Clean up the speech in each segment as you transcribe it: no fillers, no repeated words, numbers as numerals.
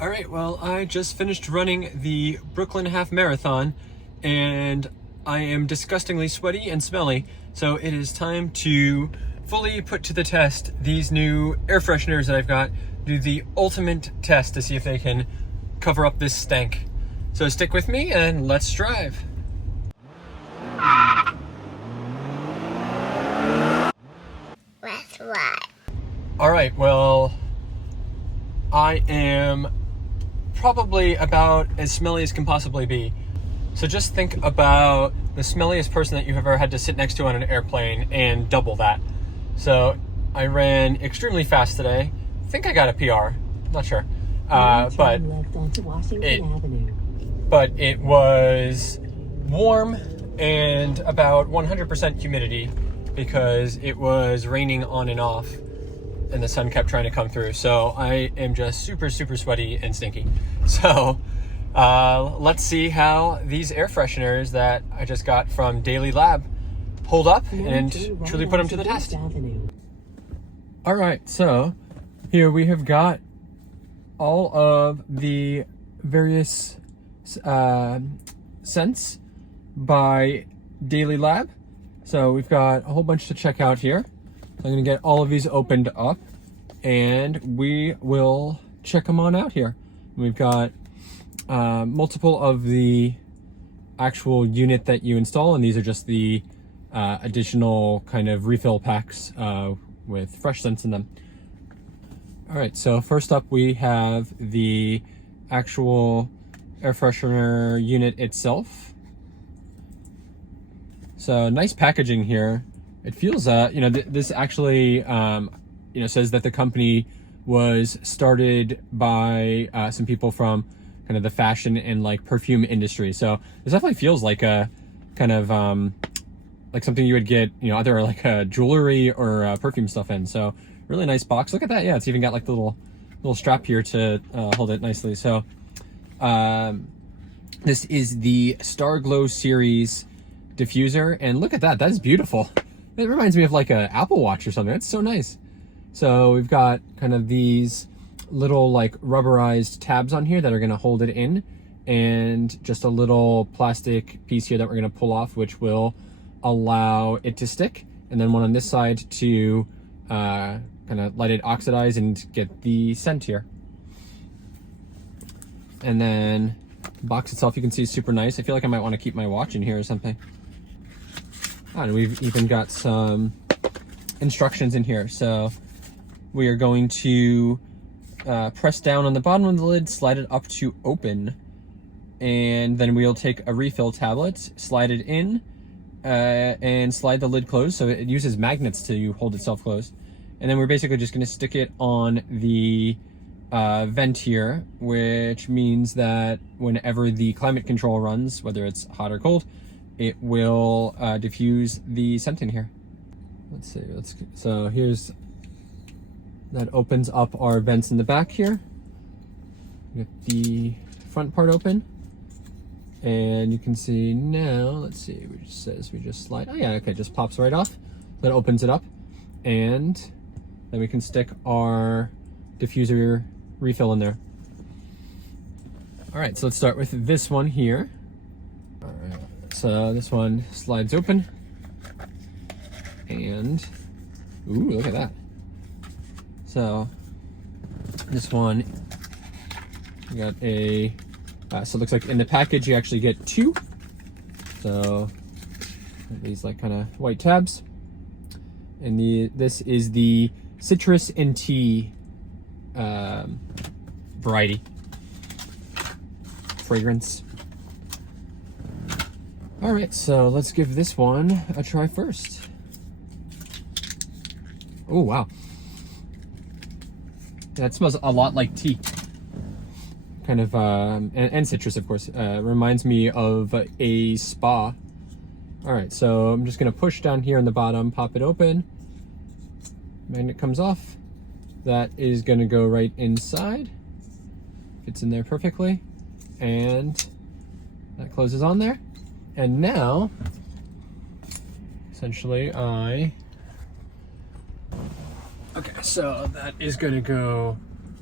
All right, well, I just finished running the Brooklyn Half Marathon and I am disgustingly sweaty and smelly. So it is time to fully put to the test these new air fresheners that I've got, do the ultimate test to see if they can cover up this stank. So stick with me and let's drive. That's right. All right, well, I am probably about as smelly as can possibly be. So just think about the smelliest person that you've ever had to sit next to on an airplane and double that. So I ran extremely fast today. I think I got a PR, not sure. But it was warm and about 100% humidity because it was raining on and off and the sun kept trying to come through. So I am just super, super sweaty and stinky. So let's see how these air fresheners that I just got from LAB hold up and truly put them to the test. All right, so here we have got all of the various scents by LAB. So we've got a whole bunch to check out here. I'm gonna get all of these opened up and we will check them on out here. We've got multiple of the actual unit that you install, and these are just the additional kind of refill packs with fresh scents in them. All right, so first up we have the actual air freshener unit itself. So nice packaging here. It feels, this actually, says that the company was started by some people from kind of the fashion and like perfume industry. So this definitely feels like a kind of like something you would get, either like a jewelry or perfume stuff in. So really nice box. Look at that. Yeah, it's even got like the little strap here to hold it nicely. So this is the Star Glow series diffuser, and look at that. That is beautiful. It reminds me of like a Apple Watch or something. That's so nice. So we've got kind of these little like rubberized tabs on here that are going to hold it in, and just a little plastic piece here that we're going to pull off, which will allow it to stick, and then one on this side to kind of let it oxidize and get the scent here. And then the box itself, you can see, is super nice. I feel like I might want to keep my watch in here or something. And we've even got some instructions in here. So we are going to press down on the bottom of the lid, slide it up to open, and then we'll take a refill tablet, slide it in, and slide the lid closed. So it uses magnets to hold itself closed. And then we're basically just going to stick it on the vent here, which means that whenever the climate control runs, whether it's hot or cold, it will diffuse the scent in here. Let's see, so here's, that opens up our vents in the back here. Get the front part open, and you can see now, let's see, it says we just slide, oh yeah, okay, just pops right off. That opens it up, and then we can stick our diffuser refill in there. All right, so let's start with this one here. All right, so this one slides open, and ooh, look at that. So this one, you got a, so it looks like in the package you actually get two. So these like kind of white tabs, and this is the citrus and tea variety fragrance. All right, so let's give this one a try first. Oh wow, that smells a lot like tea, kind of, and citrus, of course. Reminds me of a spa. All right, so I'm just gonna push down here on the bottom, pop it open, magnet comes off. That is gonna go right inside, fits in there perfectly, and that closes on there. And now, essentially, okay, so that is gonna go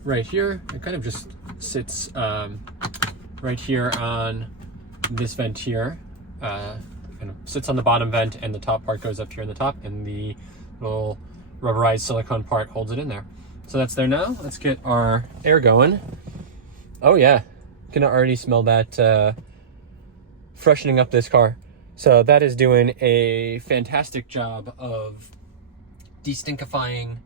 right here. I kind of just sits right here on this vent here. Kind of sits on the bottom vent, and the top part goes up here in the top, and the little rubberized silicone part holds it in there. So that's there now. Let's get our air going. Oh yeah, can already smell that freshening up this car. So that is doing a fantastic job of de-stinkifying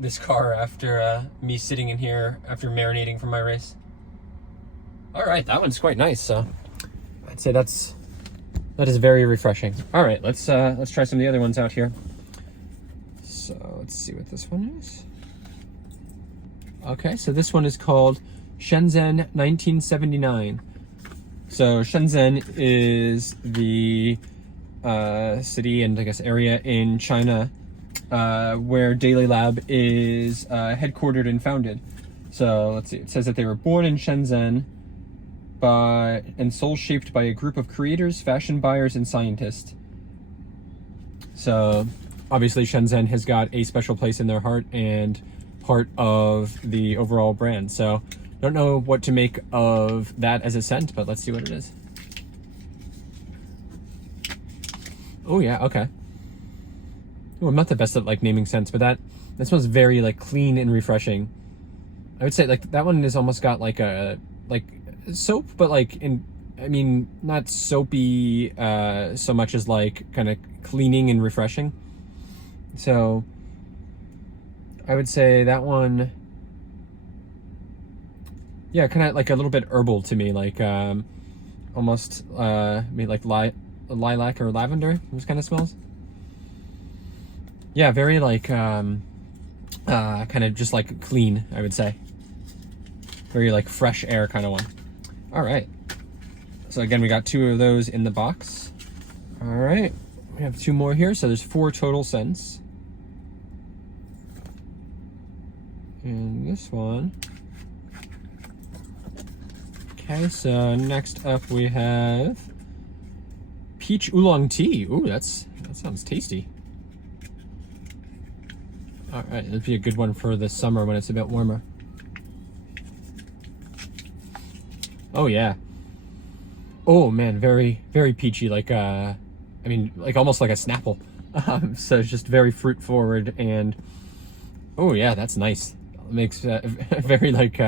this car after me sitting in here after marinating from my race. All right, that one's quite nice. So I'd say that is very refreshing. All right, let's try some of the other ones out here. So let's see what this one is. Okay, so this one is called Shenzhen 1979. So Shenzhen is the city and I guess area in China where Daily Lab is headquartered and founded. So let's see, it says that they were born in Shenzhen and soul-shaped by a group of creators, fashion buyers, and scientists. So obviously Shenzhen has got a special place in their heart and part of the overall brand. So don't know what to make of that as a scent, but let's see what it is. Oh yeah, okay. Oh, I'm not the best at like naming scents, but that smells very like clean and refreshing. I would say like that one has almost got like a soap, but like not soapy so much as like kind of cleaning and refreshing. So I would say that one, yeah, kind of like a little bit herbal to me, like almost maybe like lilac or lavender. Those kind of smells. Yeah, very like kind of just like clean, I would say. Very like fresh air kind of one. All right. So again, we got 2 of those in the box. All right, we have 2 more here. So there's 4 total scents. And this one. Okay, so next up we have peach oolong tea. Ooh, that sounds tasty. All right, that'd be a good one for the summer when it's a bit warmer. Oh yeah. Oh man, very, very peachy, like like almost like a Snapple. So it's just very fruit forward, and oh yeah, that's nice. It makes very like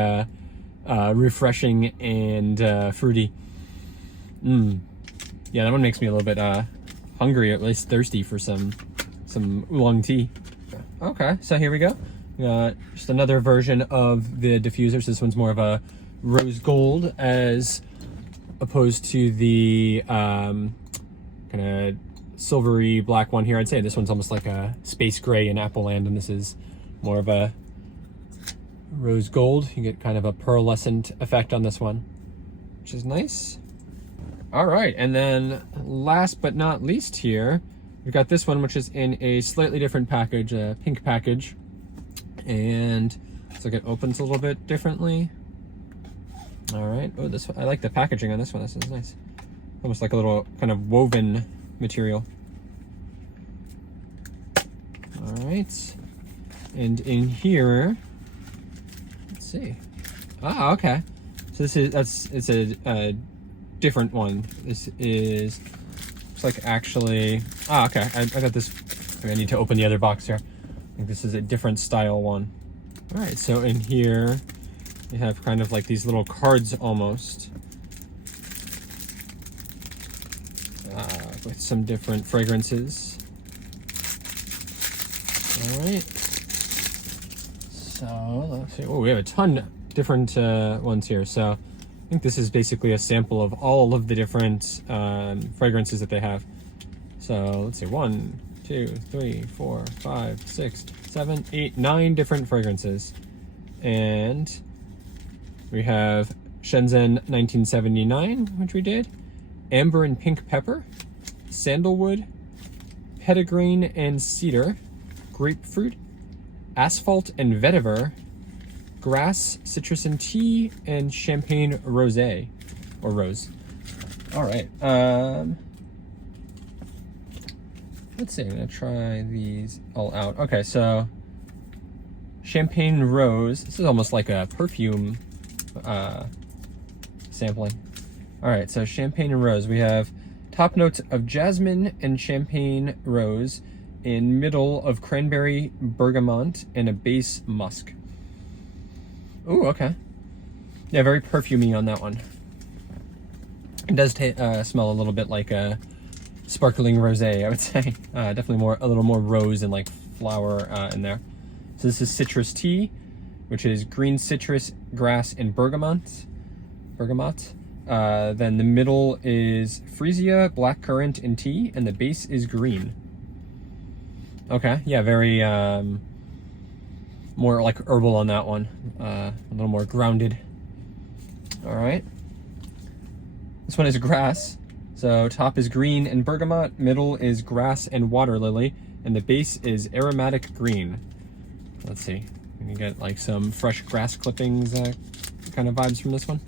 refreshing and fruity. Yeah, that one makes me a little bit hungry, at least thirsty for some oolong tea. Okay, so here we go. Just another version of the diffusers. This one's more of a rose gold as opposed to the kind of silvery black one here. I'd say this one's almost like a space gray in Apple Land, and this is more of a rose gold. You get kind of a pearlescent effect on this one, which is nice. All right, and then last but not least here, we've got this one, which is in a slightly different package, a pink package. And so it opens a little bit differently. All right, oh, this one, I like the packaging on this one. This is nice. Almost like a little kind of woven material. All right, and in here, let's see. Ah, okay. So it's a different one. This is, looks like actually, okay. I got this. I need to open the other box here. I think this is a different style one. All right, so in here, you have kind of like these little cards almost with some different fragrances. All right. So let's see. Oh, we have a ton of different ones here. So I think this is basically a sample of all of the different fragrances that they have. So let's see, 1, 2, 3, 4, 5, 6, 7, 8, 9 different fragrances. And we have Shenzhen 1979, which we did, amber and pink pepper, sandalwood, petitgrain and cedar, grapefruit, asphalt and vetiver, grass, citrus and tea, and champagne rosé, or rose. All right. Let's see. I'm gonna try these all out. Okay, so champagne rose. This is almost like a perfume sampling. All right, so champagne and rose. We have top notes of jasmine and champagne rose, in middle of cranberry bergamot, and a base musk. Ooh, okay. Yeah, very perfumey on that one. It does smell a little bit like a sparkling rosé, I would say. Definitely a little more rose and like flower in there. So this is citrus tea, which is green citrus, grass, and bergamot. Then the middle is freesia, black currant, and tea, and the base is green. Okay, yeah, very more like herbal on that one. A little more grounded. All right. This one is grass. So top is green and bergamot, middle is grass and water lily, and the base is aromatic green. Let's see. We can get like some fresh grass clippings kind of vibes from this one.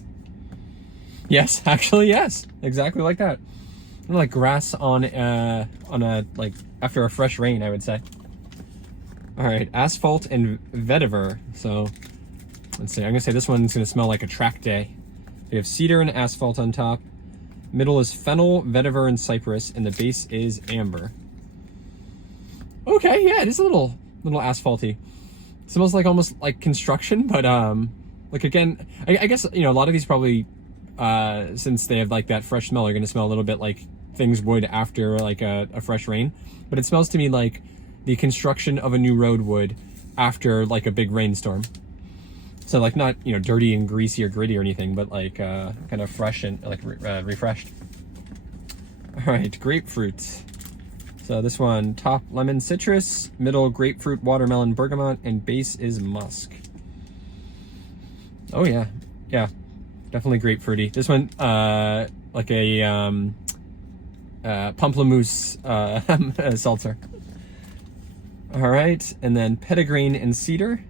Yes, actually, yes. Exactly like that. Like grass on a like after a fresh rain, I would say. All right, asphalt and vetiver. So let's see. I'm gonna say this one's gonna smell like a track day. We have cedar and asphalt on top. Middle is fennel, vetiver, and cypress, and the base is amber. Okay, yeah, it is a little asphalty. It smells like almost like construction, but like again, I guess a lot of these probably since they have like that fresh smell, are gonna smell a little bit like things would after like a fresh rain. But it smells to me like the construction of a new road would after like a big rainstorm. So like not dirty and greasy or gritty or anything, but like kind of fresh and like refreshed. All right, grapefruit. So this one, top lemon citrus, middle grapefruit, watermelon, bergamot, and base is musk. Oh yeah, definitely grapefruity. This one like a pamplemousse seltzer. All right, and then petitgrain and cedar.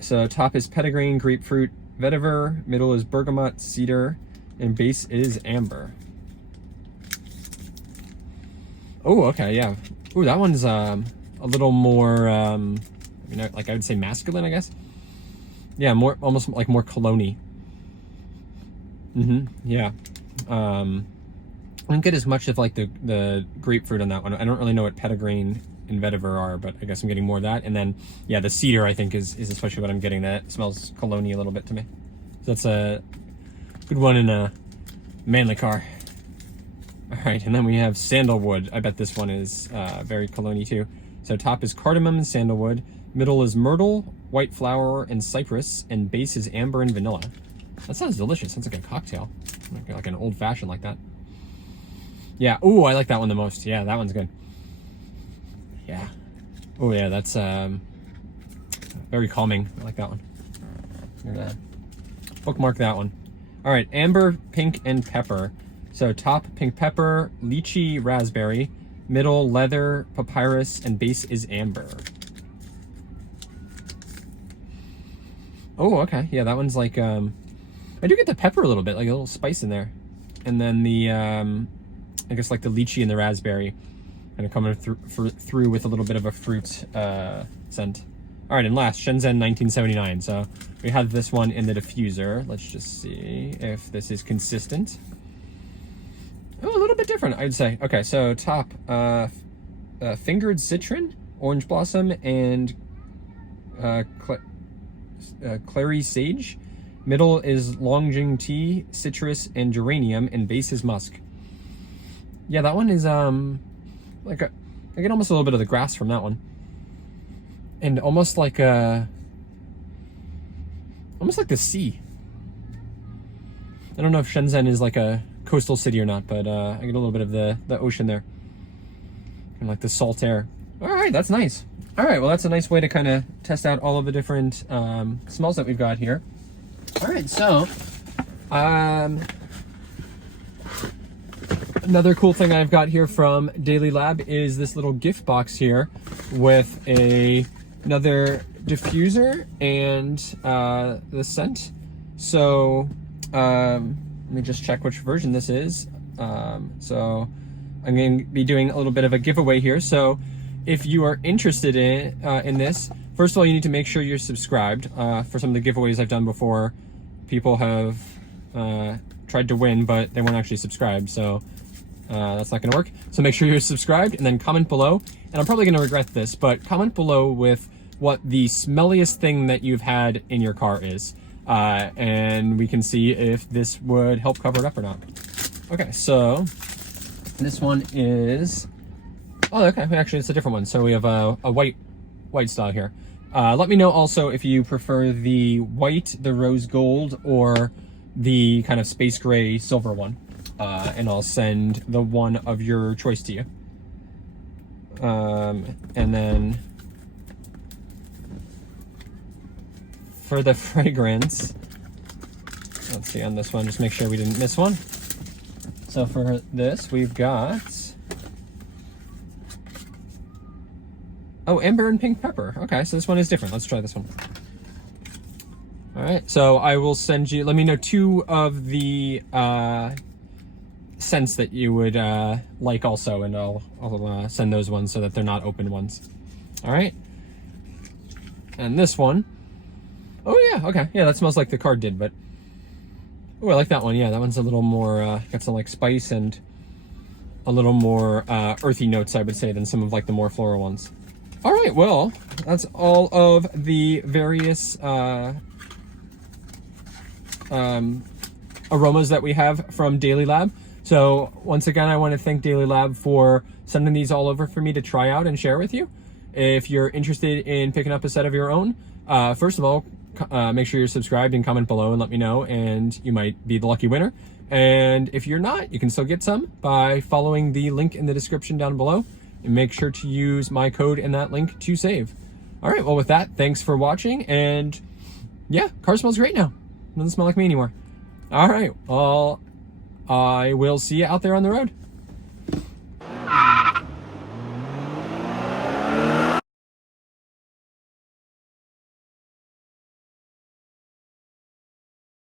So top is petitgrain, grapefruit, vetiver, middle is bergamot, cedar, and base is amber. Oh, okay, yeah. Ooh, that one's a little more, like I would say masculine, I guess. Yeah, almost like more cologne-y. Yeah. I don't get as much of like the grapefruit on that one. I don't really know what petitgrain and vetiver are, but I guess I'm getting more of that. And then, yeah, the cedar I think is especially what I'm getting. That smells cologne-y a little bit to me. So that's a good one in a manly car. All right, and then we have sandalwood. I bet this one is very cologne-y too. So top is cardamom and sandalwood. Middle is myrtle, white flower, and cypress, and base is amber and vanilla. That sounds delicious. Sounds like a cocktail, like an old fashioned like that. Yeah. Ooh, I like that one the most. Yeah, that one's good. Yeah. Oh yeah, that's very calming. I like that one. I'm gonna bookmark that one. All right, amber, pink, and pepper. So top pink pepper, lychee, raspberry. Middle leather, papyrus, and base is amber. Oh, okay. Yeah, that one's like I do get the pepper a little bit, like a little spice in there. And then the I guess like the lychee and the raspberry kind of coming through with a little bit of a fruit scent. All right, and last, Shenzhen 1979. So we have this one in the diffuser. Let's just see if this is consistent. Oh, a little bit different, I'd say. Okay, so top, fingered citron, orange blossom, and clary sage. Middle is longjing tea, citrus, and geranium, and base is musk. Yeah, that one is like I get almost a little bit of the grass from that one, and almost like the sea. I don't know if Shenzhen is like a coastal city or not, but I get a little bit of the ocean there, and like the salt air. All right, that's nice. All right, well, that's a nice way to kind of test out all of the different smells that we've got here. All right, so another cool thing I've got here from Daily Lab is this little gift box here with another diffuser and the scent. So let me just check which version this is. So I'm going to be doing a little bit of a giveaway here. So if you are interested in this, first of all, you need to make sure you're subscribed. For some of the giveaways I've done before, people have tried to win, but they weren't actually subscribed, so that's not going to work. So make sure you're subscribed, and then comment below. And I'm probably going to regret this, but comment below with what the smelliest thing that you've had in your car is. And we can see if this would help cover it up or not. Okay, so this one is... Oh, okay, actually it's a different one. So we have a white style here. Let me know also if you prefer the white, the rose gold, or the kind of space gray silver one. And I'll send the one of your choice to you. And then for the fragrance, let's see on this one, just make sure we didn't miss one. So for this, we've got, oh, amber and pink pepper. Okay, so this one is different. Let's try this one. All right, so I will send you, let me know 2 of the scents that you would like also, and I'll send those ones so that they're not open ones. All right, and this one, oh yeah, okay, yeah, that smells like the card did, but oh, I like that one. Yeah, that one's a little more got some like spice and a little more earthy notes, I would say, than some of like the more floral ones. All right, well, that's all of the various aromas that we have from Daily Lab. So once again, I want to thank Daily Lab for sending these all over for me to try out and share with you. If you're interested in picking up a set of your own, first of all, make sure you're subscribed and comment below and let me know, and you might be the lucky winner. And if you're not, you can still get some by following the link in the description down below, and make sure to use my code in that link to save. All right, well with that, thanks for watching, and yeah, car smells great now. Doesn't smell like me anymore. All right, well, I will see you out there on the road.